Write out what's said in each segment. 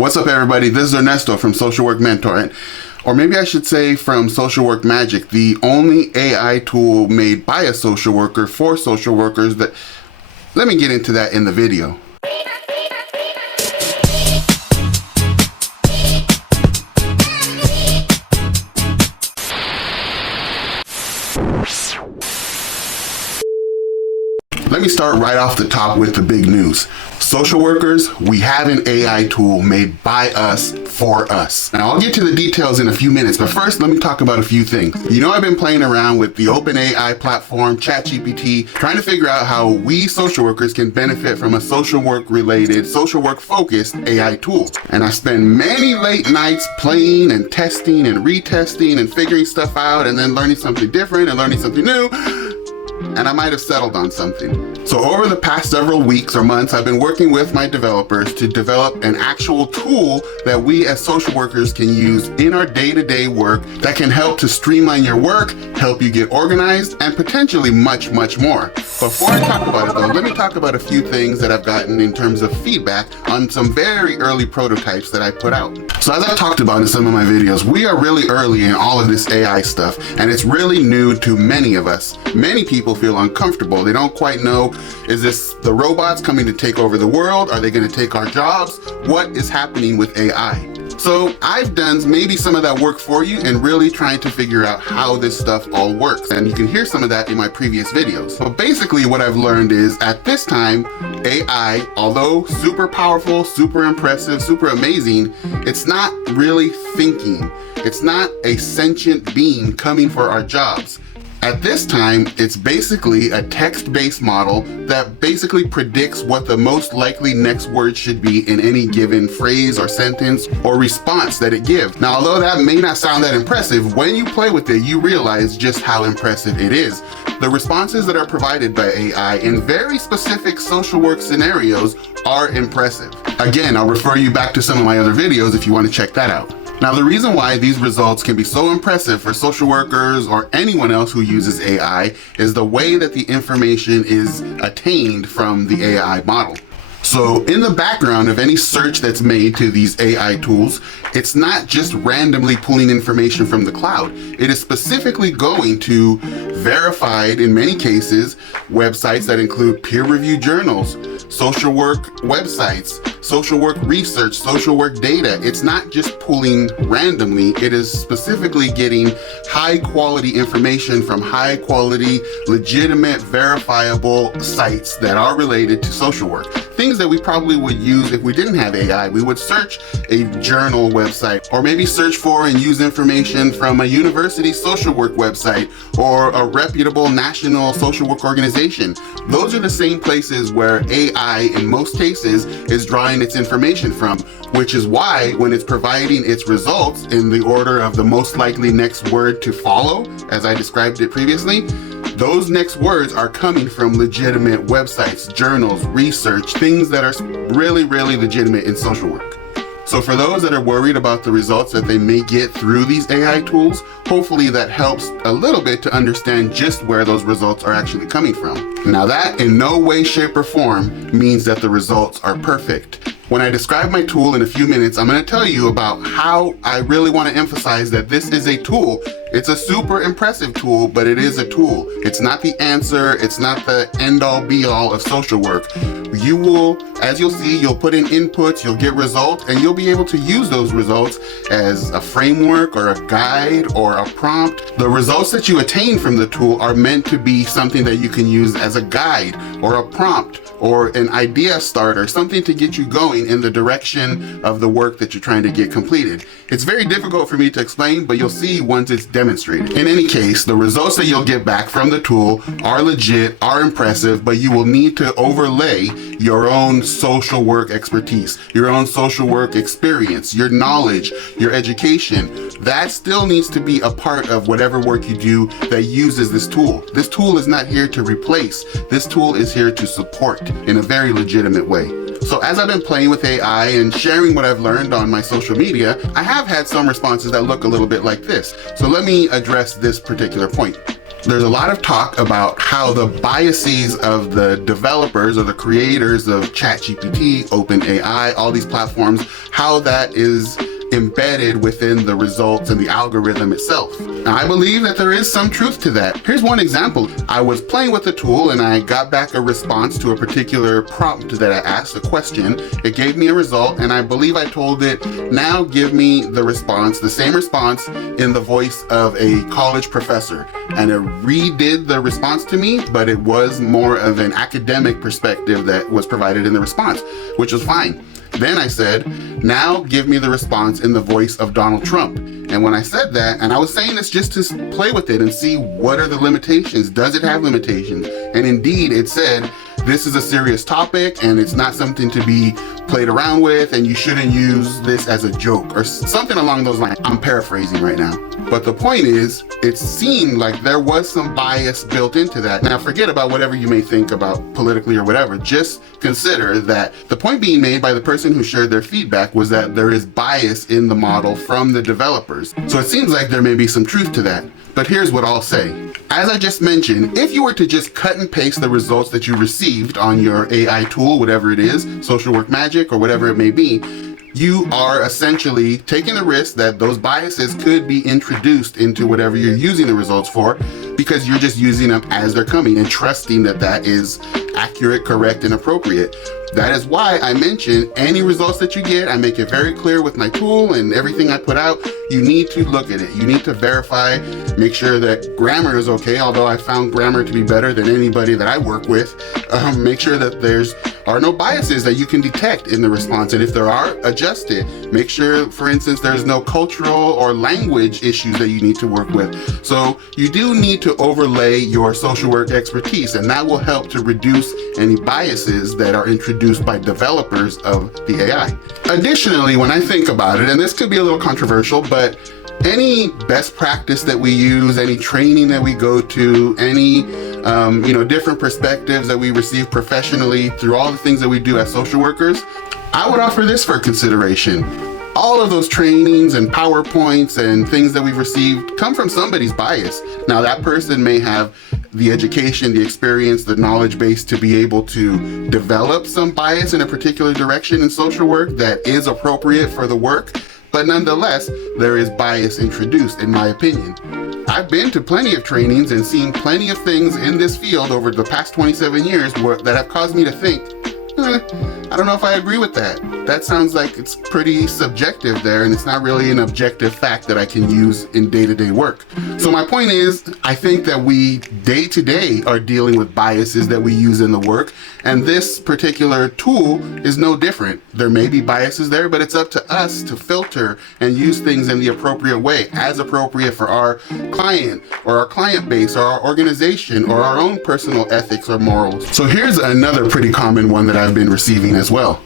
What's up, everybody? This is Ernesto from Social Work Mentor, or maybe I should say from Social Work Magic, the only AI tool made by a social worker for social workers. Let me get into that in the video. Let me start right off the top with the big news. Social workers, we have an AI tool made by us for us. Now, I'll get to the details in a few minutes, but first, let me talk about a few things. You know, I've been playing around with the OpenAI platform, ChatGPT, trying to figure out how we social workers can benefit from a social work focused AI tool. And I spend many late nights playing and testing and retesting and figuring stuff out and then learning something different and learning something new. And I might have settled on something. So over the past several weeks or months, I've been working with my developers to develop an actual tool that we as social workers can use in our day-to-day work that can help to streamline your work, help you get organized, and potentially much, much more. Before I talk about it though, let me talk about a few things that I've gotten in terms of feedback on some very early prototypes that I put out. So as I talked about in some of my videos, we are really early in all of this AI stuff, and it's really new to many of us. Many people feel uncomfortable. They don't quite know, is this the robots coming to take over the world? Are they going to take our jobs? What is happening with AI? So I've done maybe some of that work for you and really trying to figure out how this stuff all works. And you can hear some of that in my previous videos. But basically what I've learned is at this time, AI, although super powerful, super impressive, super amazing, it's not really thinking. It's not a sentient being coming for our jobs. At this time, it's basically a text-based model that basically predicts what the most likely next word should be in any given phrase or sentence or response that it gives. Now, although that may not sound that impressive, when you play with it, you realize just how impressive it is. The responses that are provided by AI in very specific social work scenarios are impressive. Again, I'll refer you back to some of my other videos if you want to check that out. Now, the reason why these results can be so impressive for social workers or anyone else who uses AI is the way that the information is attained from the AI model. So in the background of any search that's made to these AI tools, it's not just randomly pulling information from the cloud. It is specifically going to verified, in many cases, websites that include peer-reviewed journals, social work websites, social work research, social work data. It's not just pulling randomly, it is specifically getting high quality information from high quality, legitimate, verifiable sites that are related to social work. Things that we probably would use if we didn't have AI. We would search a journal website, or maybe search for and use information from a university social work website or a reputable national social work organization. Those are the same places where AI in most cases is drawing its information from, which is why when it's providing its results in the order of the most likely next word to follow, as I described it previously, those next words are coming from legitimate websites, journals, research, things that are really, really legitimate in social work. So for those that are worried about the results that they may get through these AI tools, hopefully that helps a little bit to understand just where those results are actually coming from. Now that in no way, shape, or form means that the results are perfect. When I describe my tool in a few minutes, I'm going to tell you about how I really want to emphasize that this is a tool. It's a super impressive tool, but it is a tool. It's not the answer. It's not the end-all be-all of social work. You will, as you'll see, you'll put in inputs, you'll get results, and you'll be able to use those results as a framework or a guide or a prompt. The results that you attain from the tool are meant to be something that you can use as a guide or a prompt or an idea starter, something to get you going in the direction of the work that you're trying to get completed. It's very difficult for me to explain, but you'll see once it's demonstrated. In any case, the results that you'll get back from the tool are legit, are impressive, but you will need to overlay your own social work expertise, your own social work experience, your knowledge, your education. That still needs to be a part of whatever work you do that uses this tool. This tool is not here to replace. This tool is here to support in a very legitimate way. So as I've been playing with AI and sharing what I've learned on my social media, I have had some responses that look a little bit like this. So let me address this particular point. There's a lot of talk about how the biases of the developers or the creators of ChatGPT, OpenAI, all these platforms, how that is embedded within the results and the algorithm itself. Now, I believe that there is some truth to that. Here's one example. I was playing with the tool and I got back a response to a particular prompt that I asked, a question. It gave me a result, and I believe I told it, now give me the response, the same response in the voice of a college professor. And it redid the response to me, but it was more of an academic perspective that was provided in the response, which was fine. Then I said, now give me the response in the voice of Donald Trump. And when I said that, and I was saying this just to play with it and see what are the limitations, does it have limitations? And indeed it said, this is a serious topic and it's not something to be played around with, and you shouldn't use this as a joke or something along those lines. I'm paraphrasing right now. But the point is, it seemed like there was some bias built into that. Now, forget about whatever you may think about politically or whatever. Just consider that the point being made by the person who shared their feedback was that there is bias in the model from the developers. So it seems like there may be some truth to that. But here's what I'll say. As I just mentioned, if you were to just cut and paste the results that you received on your AI tool, whatever it is, Social Work Magic or whatever it may be, you are essentially taking the risk that those biases could be introduced into whatever you're using the results for, because you're just using them as they're coming and trusting that that is accurate, correct, and appropriate. That is why I mention any results that you get, I make it very clear with my tool and everything I put out, you need to look at it. You need to verify, make sure that grammar is okay, although I found grammar to be better than anybody that I work with. Make sure that there's are no biases that you can detect in the response, and if there are, adjust it. Make sure, for instance, there's no cultural or language issues that you need to work with. So you do need to overlay your social work expertise, and that will help to reduce any biases that are introduced by developers of the AI. Additionally, when I think about it, and this could be a little controversial, but any best practice that we use, any training that we go to, any different perspectives that we receive professionally through all the things that we do as social workers, I would offer this for consideration. All of those trainings and PowerPoints and things that we've received come from somebody's bias. Now, that person may have the education, the experience, the knowledge base to be able to develop some bias in a particular direction in social work that is appropriate for the work. But nonetheless, there is bias introduced, in my opinion. I've been to plenty of trainings and seen plenty of things in this field over the past 27 years that have caused me to think, I don't know if I agree with that. That sounds like it's pretty subjective there, and it's not really an objective fact that I can use in day-to-day work. So my point is, I think that we day-to-day are dealing with biases that we use in the work, and this particular tool is no different. There may be biases there, but it's up to us to filter and use things in the appropriate way, as appropriate for our client or our client base or our organization or our own personal ethics or morals. So here's another pretty common one that I've been receiving as well.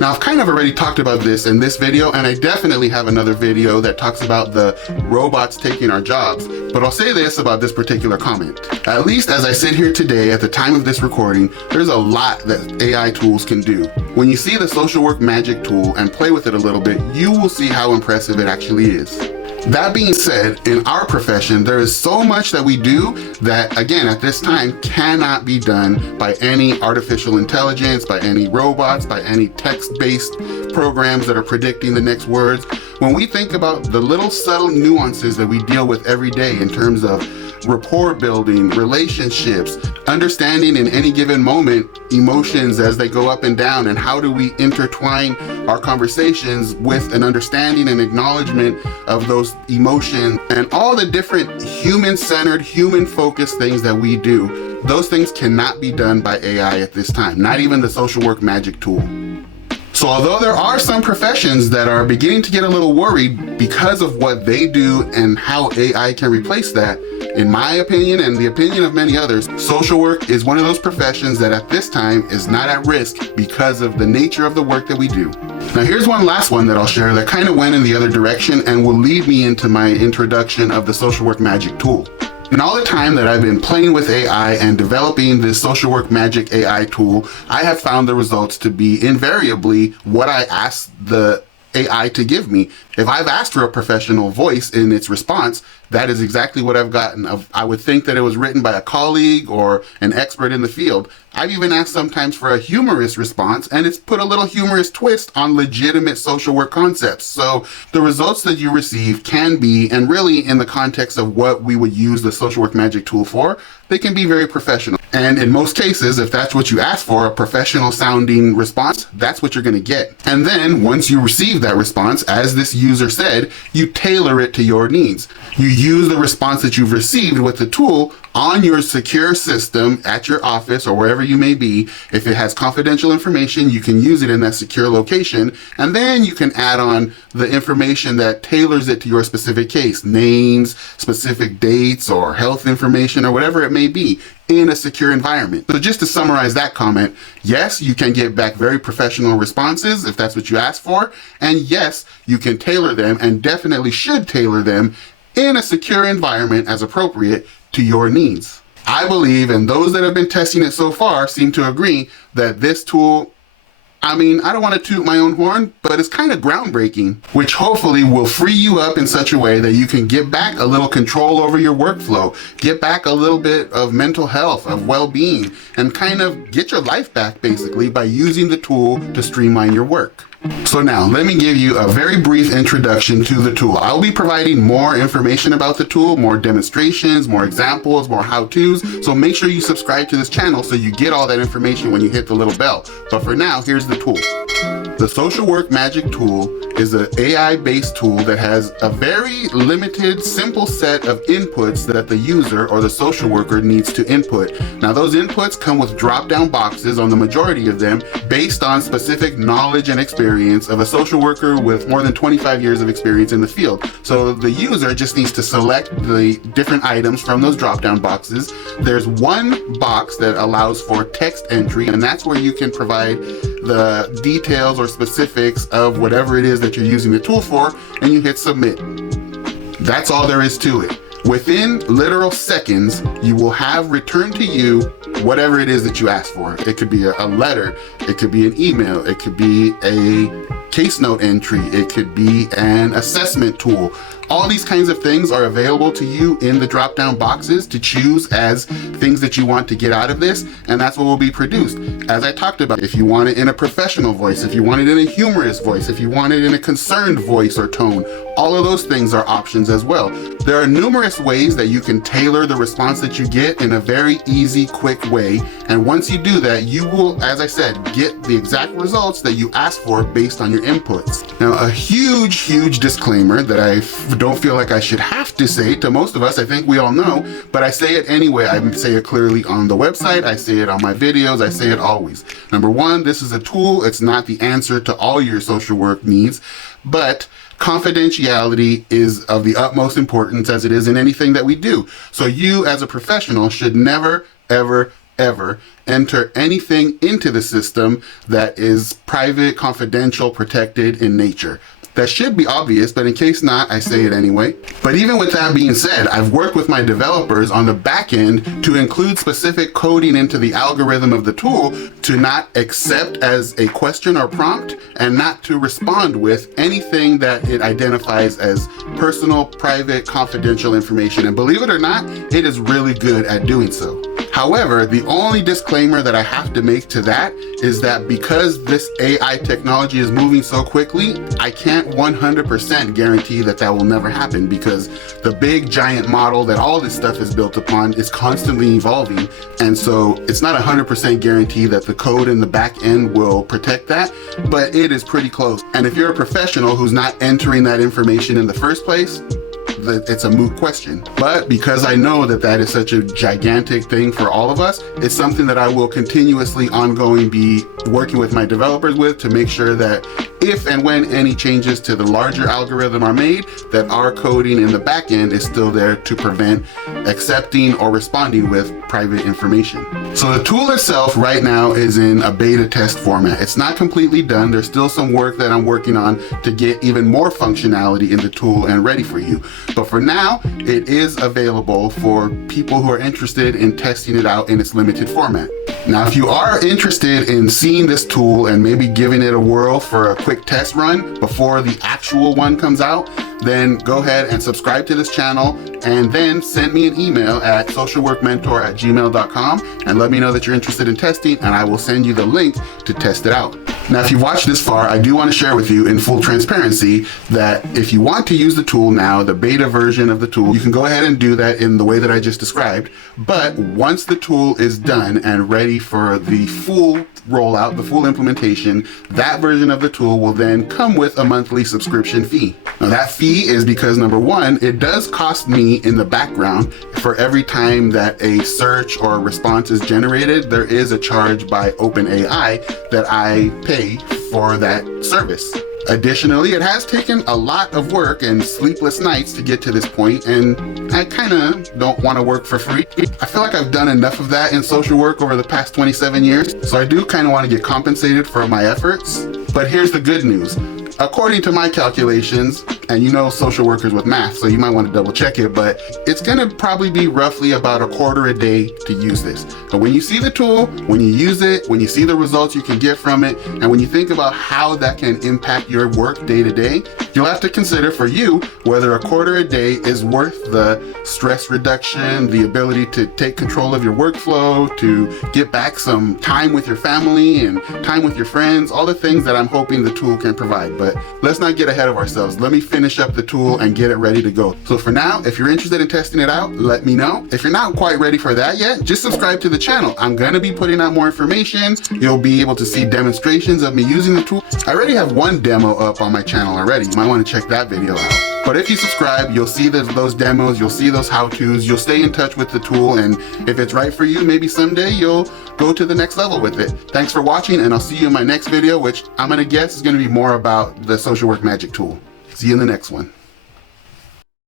Now, I've kind of already talked about this in this video, and I definitely have another video that talks about the robots taking our jobs, but I'll say this about this particular comment. At least as I sit here today at the time of this recording, there's a lot that AI tools can do. When you see the Social Work Magic tool and play with it a little bit, you will see how impressive it actually is. That being said, in our profession, there is so much that we do that, again, at this time, cannot be done by any artificial intelligence, by any robots, by any text-based programs that are predicting the next words. When we think about the little subtle nuances that we deal with every day in terms of rapport building, relationships, understanding in any given moment emotions as they go up and down, and how do we intertwine our conversations with an understanding and acknowledgement of those emotions and all the different human-centered, human-focused things that we do. Those things cannot be done by AI at this time, not even the Social Work Magic tool. So although there are some professions that are beginning to get a little worried because of what they do and how AI can replace that, in my opinion and the opinion of many others, social work is one of those professions that at this time is not at risk because of the nature of the work that we do. Now here's one last one that I'll share that kind of went in the other direction and will lead me into my introduction of the Social Work Magic tool. In all the time that I've been playing with AI and developing this Social Work Magic AI tool, I have found the results to be invariably what I asked the AI to give me. If I've asked for a professional voice in its response, that is exactly what I've gotten. I would think that it was written by a colleague or an expert in the field. I've even asked sometimes for a humorous response, and it's put a little humorous twist on legitimate social work concepts. So the results that you receive can be, and really in the context of what we would use the social work magic tool for, they can be very professional. And in most cases, if that's what you ask for, a professional sounding response, that's what you're going to get. And then once you receive that response, as this user said, you tailor it to your needs. You use the response that you've received with the tool on your secure system at your office or wherever you may be. If it has confidential information, you can use it in that secure location, and then you can add on the information that tailors it to your specific case, names, specific dates, or health information, or whatever it may be, in a secure environment. So just to summarize that comment, yes, you can get back very professional responses if that's what you ask for, and yes, you can tailor them, and definitely should tailor them in a secure environment as appropriate to your needs. I believe, and those that have been testing it so far seem to agree, that this tool, I don't want to toot my own horn, but it's kind of groundbreaking, which hopefully will free you up in such a way that you can get back a little control over your workflow, get back a little bit of mental health, of well-being, and kind of get your life back basically by using the tool to streamline your work. So now, let me give you a very brief introduction to the tool. I'll be providing more information about the tool, more demonstrations, more examples, more how-tos, so make sure you subscribe to this channel so you get all that information when you hit the little bell. But for now, here's the tool. The Social Work Magic tool is an AI-based tool that has a very limited, simple set of inputs that the user or the social worker needs to input. Now, those inputs come with drop-down boxes on the majority of them based on specific knowledge and experience of a social worker with more than 25 years of experience in the field. So the user just needs to select the different items from those drop-down boxes. There's one box that allows for text entry, and that's where you can provide the details or specifics of whatever it is that you're using the tool for, and you hit submit. That's all there is to it. Within literal seconds, you will have returned to you whatever it is that you asked for. It could be a letter, it could be an email, it could be a case note entry, it could be an assessment tool. All these kinds of things are available to you in the drop-down boxes to choose as things that you want to get out of this, and that's what will be produced. As I talked about, if you want it in a professional voice, if you want it in a humorous voice, if you want it in a concerned voice or tone, all of those things are options as well. There are numerous ways that you can tailor the response that you get in a very easy, quick way, and once you do that, you will, as I said, get the exact results that you asked for based on your inputs. Now, a huge disclaimer that I don't feel like I should have to say to most of us, I think we all know, but I say it anyway. I say it clearly on the website, I say it on my videos, I say it always. Number one, this is a tool. It's not the answer to all your social work needs, but confidentiality is of the utmost importance, as it is in anything that we do. So you as a professional should never, ever enter anything into the system that is private, confidential, protected in nature. That should be obvious, but in case not, I say it anyway. But even with that being said, I've worked with my developers on the back end to include specific coding into the algorithm of the tool to not accept as a question or prompt and not to respond with anything that it identifies as personal, private, confidential information. And believe it or not, it is really good at doing so. However, the only disclaimer that I have to make to that is that because this AI technology is moving so quickly, I can't 100% guarantee that that will never happen, because the big giant model that all this stuff is built upon is constantly evolving. And so it's not 100% guarantee that the code in the back end will protect that, but it is pretty close. And if you're a professional who's not entering that information in the first place, it's a moot question. But because I know that that is such a gigantic thing for all of us, it's something that I will continuously ongoing be working with my developers with to make sure that if and when any changes to the larger algorithm are made, that our coding in the back end is still there to prevent accepting or responding with private information. So the tool itself right now is in a beta test format. It's not completely done. There's still some work that I'm working on to get even more functionality in the tool and ready for you. But for now, it is available for people who are interested in testing it out in its limited format. Now, if you are interested in seeing this tool and maybe giving it a whirl for a quick test run before the actual one comes out, then go ahead and subscribe to this channel and then send me an email at socialworkmentor@gmail.com and let me know that you're interested in testing, and I will send you the link to test it out. Now, if you've watched this far, I do want to share with you in full transparency that if you want to use the tool now, the beta version of the tool, you can go ahead and do that in the way that I just described. But once the tool is done and ready for the full rollout, the full implementation, that version of the tool will then come with a monthly subscription fee. Now, that fee is because, number one, it does cost me in the background for every time that a search or a response is generated. There is a charge by OpenAI that I pay for that service. Additionally, it has taken a lot of work and sleepless nights to get to this point, and I kind of don't want to work for free. I feel like I've done enough of that in social work over the past 27 years, so I do kind of want to get compensated for my efforts. But here's the good news. According to my calculations, and you know social workers with math, so you might want to double check it, but it's going to probably be roughly about $1/4 a day to use this. But when you see the tool, when you use it, when you see the results you can get from it, and when you think about how that can impact your work day to day, you'll have to consider for you whether $1/4 a day is worth the stress reduction, the ability to take control of your workflow, to get back some time with your family and time with your friends, all the things that I'm hoping the tool can provide. But let's not get ahead of ourselves. Let me finish up the tool and get it ready to go. So for now, if you're interested in testing it out, let me know. If you're not quite ready for that yet, just subscribe to the channel. I'm gonna be putting out more information. You'll be able to see demonstrations of me using the tool. I already have one demo up on my channel already. You might want to check that video out. But if you subscribe, you'll see those demos, you'll see those how-tos, you'll stay in touch with the tool, and if it's right for you, maybe someday you'll go to the next level with it. Thanks for watching, and I'll see you in my next video, which I'm gonna guess is gonna be more about the social work magic tool. See you in the next one.